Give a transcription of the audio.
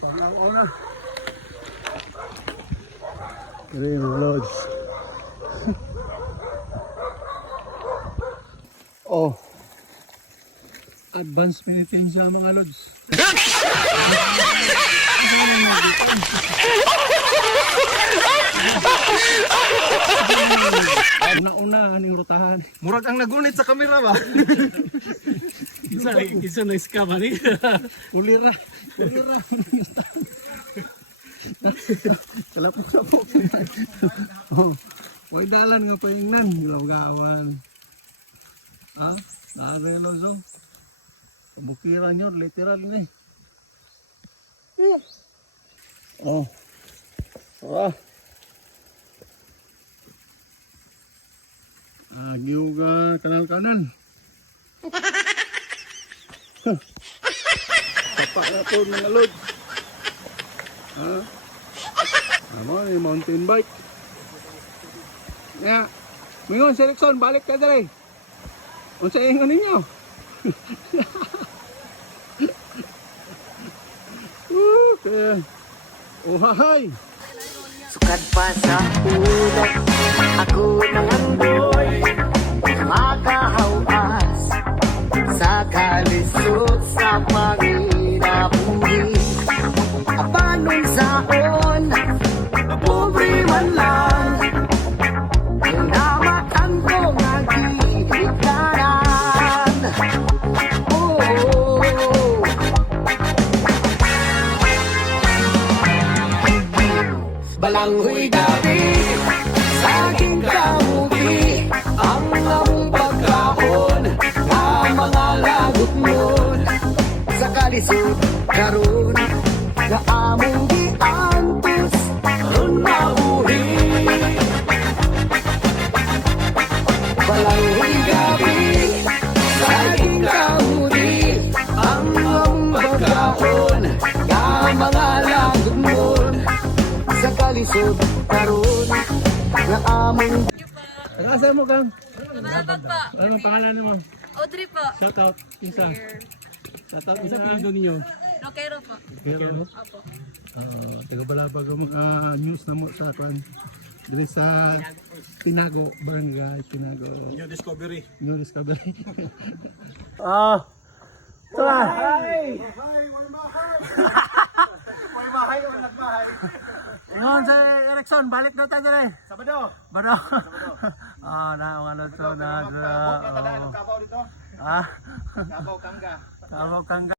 Pangalaw na. Green Lodge. Oh. Advance penitensya mga Lods. Una-una aning rutahan. Murag ang nagunit sa kamera ba? Isa na scam ani. Ulira. Ulira. Kalapok-lapok. Oh. Huwag dalan nga paingnan. Gawan. Ah, nakarelos oh. Bukiran nyo, literal ni. Oh. Ah. Giuga kanal-kanal. Tapak na po mga Lods. Ha? Ano yung mountain bike? Nga. Mingon, Selection, balik ka dali. Unsa ingon ninyo? Okay. Oh, hi. Sukad pa sa ulo, ako nangandoy, makahawas sa kalisod sa panginabuhi. Abanong saon, pobre man lang, ang namatan ko nagigikaran. Oh, balanghoy gabi, sa aking kamugi, ang among pagkaon, ang mga lagot nun, sa kalisod karon, na among giantos, ron mabuhi. Balanghoy gabi, sa aking kamugi, ang among pagkaon, ang mga lagot nun, sa kalisod karon nga among. Asa mo kang? Malabag po. Anong pangalan mo? Audrey po. Shout out isa. Shout out isa Sa pilido pilido ninyo. Rockero po. Pero Opo. taga balabag ang mga news na mo sa kan. Dili sa Tinago, Barangay Tinago. New discovery. New discovery. Ah. Tara. May bahay o nagbahay. Ngayon si Erickson, balik na tayo dali. Sabado. Bado. Ah, na ano to na. Kabaw dito. Ah. Kabaw Kangga. Tawag kang